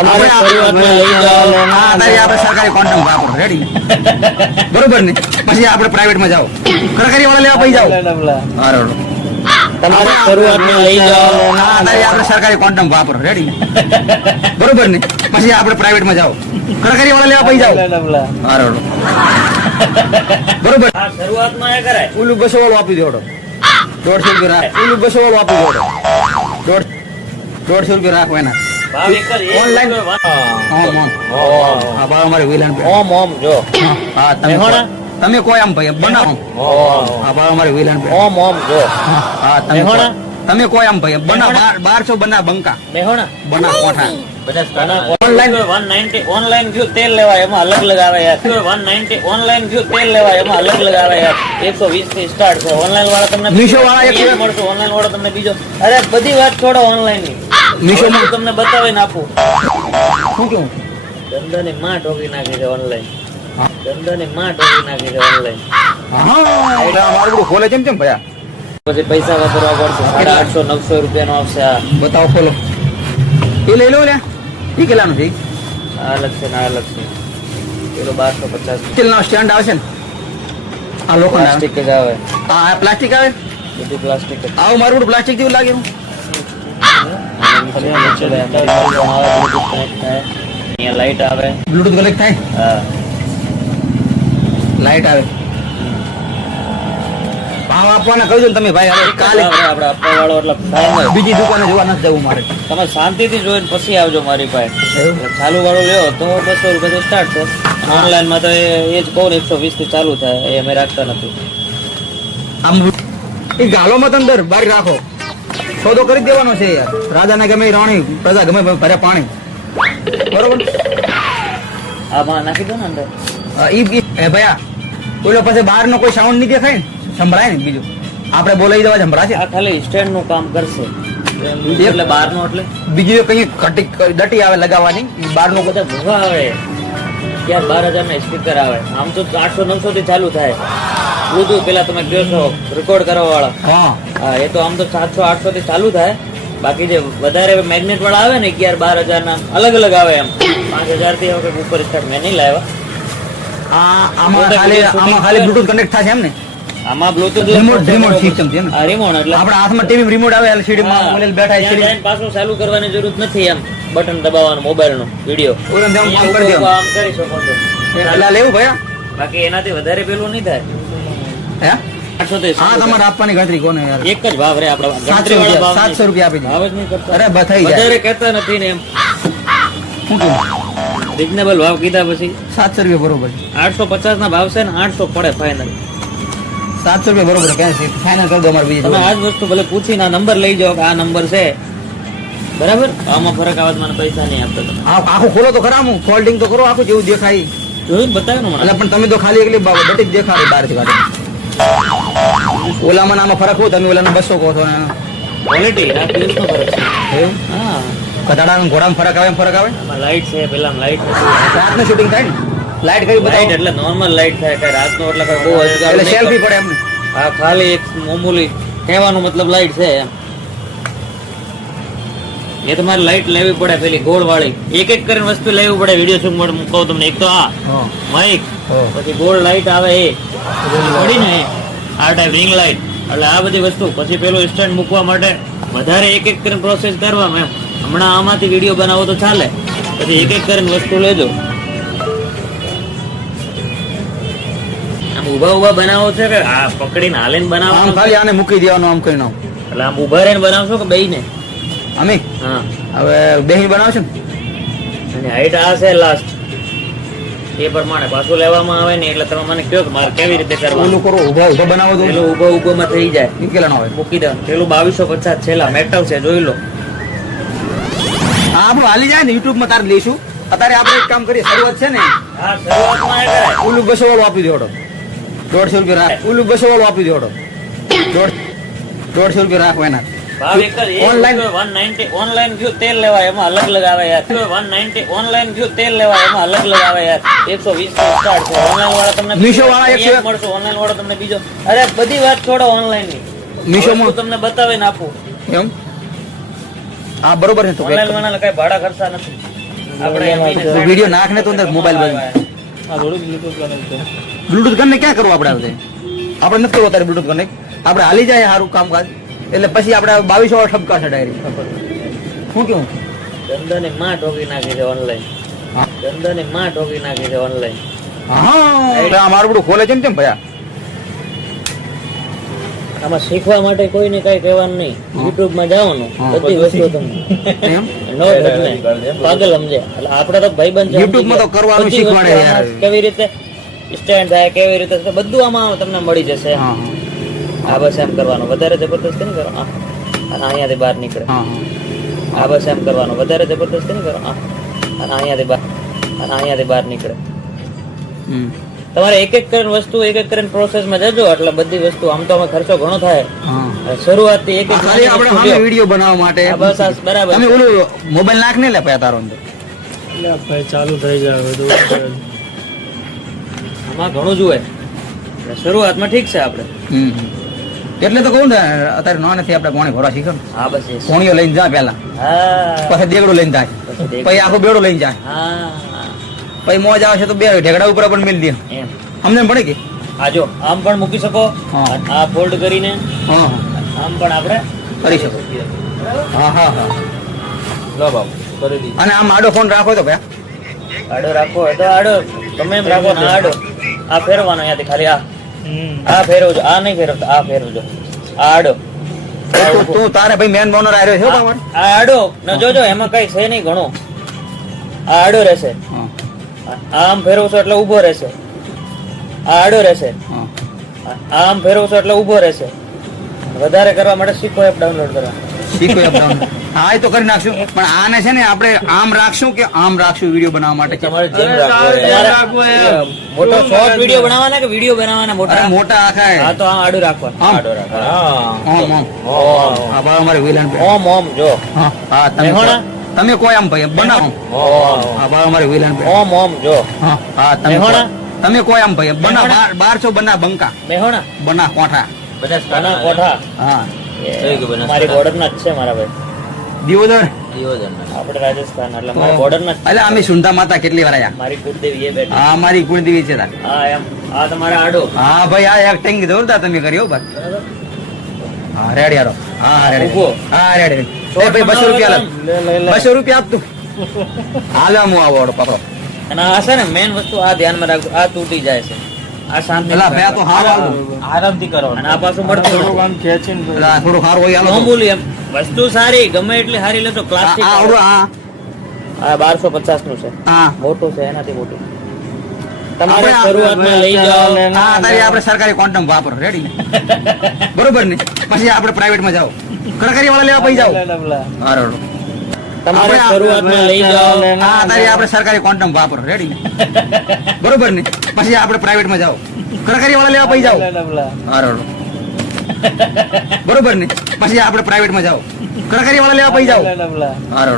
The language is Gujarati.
તમારે શરૂઆતમાં લઈ જાઓ. આપણે સરકારી કોન્ડમ વાપરો રેડી બરોબર ને પછી આપણે પ્રાઇવેટમાં જાઓ સરકારી વાળા લેવા પૈ જાઓ તમારે શરૂઆતમાં લઈ જાઓ. આપણે સરકારી કોન્ડમ વાપરો રેડી બરોબર ને પછી આપણે પ્રાઇવેટમાં જાઓ સરકારી વાળા લેવા પૈ જાઓ બરોબર. શરૂઆતમાં એ કરાય. ઓલું 200 વાળું આપી દેવડો 150 રૂપિયા રાખ. ઓલું 200 વાળું આપી દેવડો 150 રૂપિયા રાખો એના ભાવ એક જ ઓનલાઈન એક ઓમ હા ભાવ અમારે વિલાન ઓમ ઓમ જો હા તમે કોઈ આમ ભાઈ બનાવો હા ભાવ અમારે વિલાન ઓમ ઓમ જો હા તમે કોઈ આમ ભાઈ બનાવો 1200 બના બંકા મેહોણા બના કોઠા ઓનલાઈન 190 ઓનલાઈન જો તેલ લેવાય એમાં અલગ અલગ આવે યાર 190 ઓનલાઈન જો તેલ લેવાય એમાં અલગ અલગ આવે યાર 120 થી સ્ટાર્ટ છે ઓનલાઈન વાળા તમને મીશો વાળા એક મળશે ઓનલાઈન વાળા તમને બીજો અરે બધી વાત છોડો ઓનલાઈન ની મીશો માં તમને બતાવીને આપું શું કેવું ધંધાની માં ઠોકી નાખી છે ઓનલાઈન ધંધાની માં ઠોકી નાખી છે ઓનલાઈન હા એટલે અમારું બધું ખોલે કેમ ભયા પછી પૈસા વાપરવા પડશે 850-900 રૂપિયાનો આવશે આ બતાવો ખોલો એ લઈ લો લે એ કેટલાનું છે આ અલગ છે ના અલગ છે પેલો 1250 સ્ટીલનો સ્ટેન્ડ આવશે ને આ લોખંડ આવે પ્લાસ્ટિક જ આવે હા પ્લાસ્ટિક આવે બધું પ્લાસ્ટિક જ આવું મારું બધું પ્લાસ્ટિક જેવું લાગે અહીંયા લાઈટ આવે બ્લૂટૂથ કનેક્ટ થાય હા લાઈટ આવે ભાવ આપવાના કહી દો ને તમે ભાઈ હવે કાલે આપણે આપવા વાળો એટલે ફાઇનલ બીજી દુકાને જોવા નથી જવું મારે તમે શાંતિથી જોઈને પછી આવજો મારી પાસે એટલે ચાલુ વાળો લ્યો તો 200 રૂપિયાથી સ્ટાર્ટ છે ઓનલાઈનમાં તો એ જ કહું ને 120 થી ચાલુ થાય એ અમે રાખતા નથી આમ એ ગાલોમાં તો અંદર બહાર રાખો સોદો કરી દેવાનો છે યાર રાજાને ગમે એ રાણી પ્રજા ગમે ભરે પાણી બરોબર આમાં નાખી દો ને અંદર એ ભયા ઓલો પછી બહારનો કોઈ સાઉન્ડ નહીં દેખાય ને સંભળાય ને બીજું આપણે બોલાવી દેવા સંભળાશે આ ખાલી સ્ટેન્ડ નું કામ કરશે એટલે બહાર નો એટલે બીજું કઈ ડટી આવે લગાવવાની બહારનો બધા ભૂવા આવે ત્યાં 12,000 ના સ્પીકર આવે આમ તો 800-900 થી ચાલુ થાય બ્લુટૂથ પેલા તમે કહો છો રેકોર્ડ કરવા વાળા હા હા એ તો આમ તો 700-800 થી ચાલુ થાય બાકી જે વધારે મેગ્નેટ વાળા આવે ને 11-12,000 ના અલગ અલગ આવે એમ 5,000 થી હવે ઉપર સ્ટાર્ટ મેં નહીં લાવ્યા આમાં ખાલી બ્લુટૂથ કનેક્ટ થશે એમ ને આમાં બ્લુટૂથ રિમોટ સિસ્ટમ છે ને રિમોટ એટલે આપણા હાથમાં ટીવી રિમોટ આવે એલસીડી માં મોબાઈલ બેઠા ત્યાં જઈને પાછું ચાલુ કરવાની જરૂર નથી એમ બટન દબાવવાનું મોબાઈલ નું વિડિયો ઓરમ જામ કામ કરી દેવાનું આમ કરી શકો છો એટલે લેવું ભયા બાકી એનાથી વધારે પેલું નહીં થાય હે 800 થી હા તમારે આપવાની ગણતરી કોને યાર એક જ ભાવ રે આપડા 700 રૂપિયા આપી ભાવ જ નહીં કરતા અરે બધાઈ જાય વધારે કહેતા નથી ને એમ શું કહું રિઝનેબલ ભાવ કીધા પછી 700 રૂપિયા બરોબર 850 ના ભાવ છે ને 800 પડે ફાઇનલ 700 રૂપિયા બરોબર ક્યાં છે ફાઇનલ કરી દો અમારે બીજી તમે આ જ વસ્તુ ભલે પૂછીને આ નંબર લઈ જાઓ કે આ નંબર છે બરાબર આમાં ફરક આવે તો મને પૈસા નહીં આપતા તમે આખું ખોલો તો ખરા હું ફોલ્ડિંગ તો કરો આખું જેવું દેખાય જોયું બતાવ્યું ને મને એટલે પણ તમે તો ખાલી એકલી ડટી જ દેખાડે બહારથી કાઢે ઓલામાં ને આમાં ફરક હોય તમે ઓલાને 200 કહો છો ને ક્વોલિટી આ પીસનો ફરક છે એવું હા કટાડાનું ઘોડામાં ફરક આવે એમ ફરક આવે આમાં લાઈટ છે પેલા લાઈટ રાતનું શૂટિંગ થાય ને લાઈટ કરી લાઈટ બતાવો એટલે નોર્મલ લાઈટ થાય કે રાતનો એટલે કઈ બહુ એટલે અજગાડ સેલ્ફી પડે એમને હા ખાલી એક મામૂલી કહેવાનો મતલબ લાઈટ છે એમ એ તમારે લાઈટ લેવી પડે પેલી ગોળ વાળી એક એક કરીને વસ્તુ લેવી પડે વિડીયો શૂટ માટે કહું તમને એક તો આ માઇક પછી ગોળ લાઈટ આવે એ પડી ને આ ટાઈપ રિંગ લાઈટ એટલે આ બધી વસ્તુ પછી પેલું સ્ટેન્ડ મૂકવા માટે વધારે એક એક કરીને પ્રોસેસ કરવા એમ હમણાં આમાંથી વિડીયો બનાવો તો ચાલે પછી એક એક કરીને વસ્તુ લેજો આમ ઉભા ઉભા બનાવો છે કે આ પકડીને હાલીને બનાવો આમ ખાલી આને મૂકી દેવાનું આમ કરીને આમ. એટલે આમ ઉભા રહીને બનાવશો કે બેહીને અમે હા હવે બેહી બનાવશું ને અને હાઈટ આ છે લાસ્ટ એ પ્રમાણે પાછું લેવામાં આવે ને એટલે તમે મને કહો કે મારે કેવી રીતે કરવાનું ઓલું કરો ઉભા ઉભા બનાવો તો પેલું ઉભો ઉભોમાં થઈ જાય ઈ કેટલાનો આવે મૂકી દેવાનું પેલું 2250 છેલ્લા મેટલ છે જોઈ લો હા આપણું હાલી જાય ને યુટ્યુબ માં તારે લઈશું અત્યારે આપણે એક કામ કરીએ શરૂઆત છે ને હા શરૂઆતમાં એ કરાય ઓલું 200 વાળું આપી દેવડો 150 રૂપિયા રાખ ઓલું 200 વાળું આપી દેવડો 150 રૂપિયા રાખો એના ભાવ એક જ Online. 190 ઓનલાઈન જો તેલ લેવાય એમાં અલગ અલગ આવે યાર 190 ઓનલાઈન જો તેલ લેવાય એમાં અલગ અલગ આવે યાર 120 થી સ્ટાર્ટ છે ઓનલાઈન વાળા તમને Meesho વાળા 100 મળશે ઓનલાઈન વાળા તમને બીજો અરે બધી વાત છોડો ઓનલાઈન ની Meesho માં તમને બતાવીને આપું એમ હા બરોબર છે તો ઓનલાઈન વાળા કઈ ભાડા ખર્ચા નથી આપણે વિડીયો નાખ ને તો અંદર મોબાઈલ બંધ બ્લુટૂથ કનેક્ટ ક્યાં કરવું આપણે હવે? આપણે નથી કરવું અત્યારે બ્લુટૂથ કનેક્ટ. આપણે હાલી જાય સારું કામકાજ એટલે પછી આપણે 22 વાળો ઠપકાશે ડાયરેક્ટ. શું કેવું? ધંધાની માં ઠોકી નાખી છે ઓનલાઈન. હા. ધંધાની માં ઠોકી નાખી છે ઓનલાઈન. હા એટલે આ મારું બધું ખોલે છે ને કેમ ભયા? આમાં શીખવા માટે કોઈને કઈ કહેવાનું નહીં. YouTube માં જવાનું, હા. બધી વસ્તુ તમને એમ નો એટલે પાગલ સમજે. એટલે આપણે તો ભાઈબંધ છે, YouTube માં તો કરવાનું બધી શીખવાડે વસ્તુ યાર. આમાં કેવી રીતે સ્ટેન્ડ થાય, કેવી રીતે બધું આમાં તમને મળી જશે. હા આ બસ એમ કરવાનું, વધારે જબરદસ્તી નહીં કરો. અને અહીંયાથી બહાર નીકળે. હા આ બસ એમ કરવાનું, વધારે જબરદસ્તી નહીં કરો. અને અહીંયાથી બહાર નીકળે. હમ. તમારે એક એક કરીને વસ્તુ, એક એક કરીને પ્રોસેસમાં જજો એટલે બધી વસ્તુ. આમ તો અમે ખર્ચો ઘણો થાય હા શરૂઆતથી એક એક ખાલી આપણે વસ્તુ સામે લ્યો. વિડીયો બનાવવા માટે આ બસ આ બરાબર તમે છે. ઓલું મોબાઈલ નાખ ને લે પયા તારો અંદર. ચાલુ થઈ જાય હવે તો આમાં ઘણું જુએ. એટલે શરૂઆતમાં ઠીક છે આપણે. હમ. એટલે તો કહું ને અત્યારે નાનેથી આપણે કોણી ભરવા શીખો ને. હા બસ એ છે. કોણીઓ લઈને જા પેલા, હા પછી દેગડો લઈને જાય, પછી દેખ. પછી આખું બેડો લઈને જાય, હા પછી મોજ આવશે તો બે ઢેકડા ઉપર પણ મિલ દે. એમ. સમજણ પડે કે? આ જો આમ પણ મૂકી શકો. હા. આ ફોલ્ડ કરીને હા આમ પણ આપણે કરી શકો. હા હા હા. લો બાબુ કરી દીધું. અને આમ આડો ફોન રાખો તો ભયા. આડો રાખો હોય તો આડો, તમે એમ રાખો ને આડો. આ ફેરવાનો અહીંયાથી ખાલી આ ફેરવજો. આ નહીં ફેરવતો, આ ફેરવજો. આ આડો. તું તારે ભાઈ મેન મોનર આવ્યો છે હો તમારે. આ આડો ને જોજો એમાં કઈ છે નહીં ઘણું. આ આડો રહેશે. હા આ આમ ફેરવશો એટલે ઊભો રહેશે. આ આડો રહેશે. હા આ આમ ફેરવશો એટલે ઊભો રહેશે. વધારે કરવા માટે શીખો એપ ડાઉનલોડ કરવા. શીખો એમ download. હા એ તો કરી નાખશું, પણ આને છે ને આપણે આમ રાખશું કે આમ રાખશું વિડીયો બનાવવા માટે? તમારે રાખવું એમ. મોટો શોર્ટ વિડીયો બનાવવાના કે વિડીયો બનાવવાના અરે મોટા? મોટા આખા હા તો આમ આડું રાખવાનું. આમ. આડું રાખવાનું. ઓમ ઓમ. હા ભાઈ અમારે વિલન ઓમ ઓમ જો. હા હા તમે મેહોણા? તમે કોઈ આમ ભાઈ બનાવો. હા ભાઈ અમારે વિલન ઓમ ઓમ જો. હા હા તમે મેહોણા? તમે કોઈ આમ ભાઈ બના મેહોણા? 1200 બના બંકા મેહોણા બના કોઠા. નાના કોઠા. હા મારી બોર્ડર ના જ છે મારા ભાઈ. દિયોદર. આપણે રાજસ્થાન એટલે મારી બોર્ડર ના જ છે. એટલે અમે સુંદા માતા કેટલી વાર આયા. મારી કુળદેવી એ બેઠી. હા અમારી કુળદેવી છે તાર. હા એમ. આ તમારા આડો. હા ભાઈ આ એક્ટિંગ જોરદાર તમે કર્યો ભાઈ. હા રેડી હારો. હા રેડી. ઊભો. હા રેડી. એ ભાઈ 200 રૂપિયા લાવ. 200 રૂપિયા આપ તું. હાલ હું આવો પકડો. અને આ છે ને મેન વસ્તુ આ ધ્યાનમાં રાખજો. આ તૂટી જાય છે. આ શાંતિ એલા ભયા તો હાર આવું. આરામથી કરો. અને આ પાછું મળતું થોડુંક આમ ખેંચીને એલા થોડું હાર હોય ન હાલો. બોલું એમ. વસ્તુ સારી ગમે એટલી સારી લેતો પ્લાસ્ટિક. આ આવડો હા આ 1250 નું છે. હા. મોટું છે એનાથી મોટું. તમારે આપણે શરૂઆતમાં લઈ જાઓ. હા અત્યારે આપણે સરકારી કોન્ડમ વાપરો રેડી ને બરોબર ને પછી આપણે પ્રાઇવેટ માં જાઓ કડકારી વાળા લેવા પૈ જાઓ હારો તમારે શરૂઆતમાં લઈ જાઓ. હા અત્યારે આપણે સરકારી કોન્ડમ વાપરો રેડી ને બરોબર ને પછી આપણે પ્રાઇવેટ માં જાઓ કડકારી વાળા લેવા પૈ જાઓ હારો બરોબર ને પછી આપણે પ્રાઇવેટ માં જાઓ કડકારી વાળા લેવા પૈ જાઓ હારો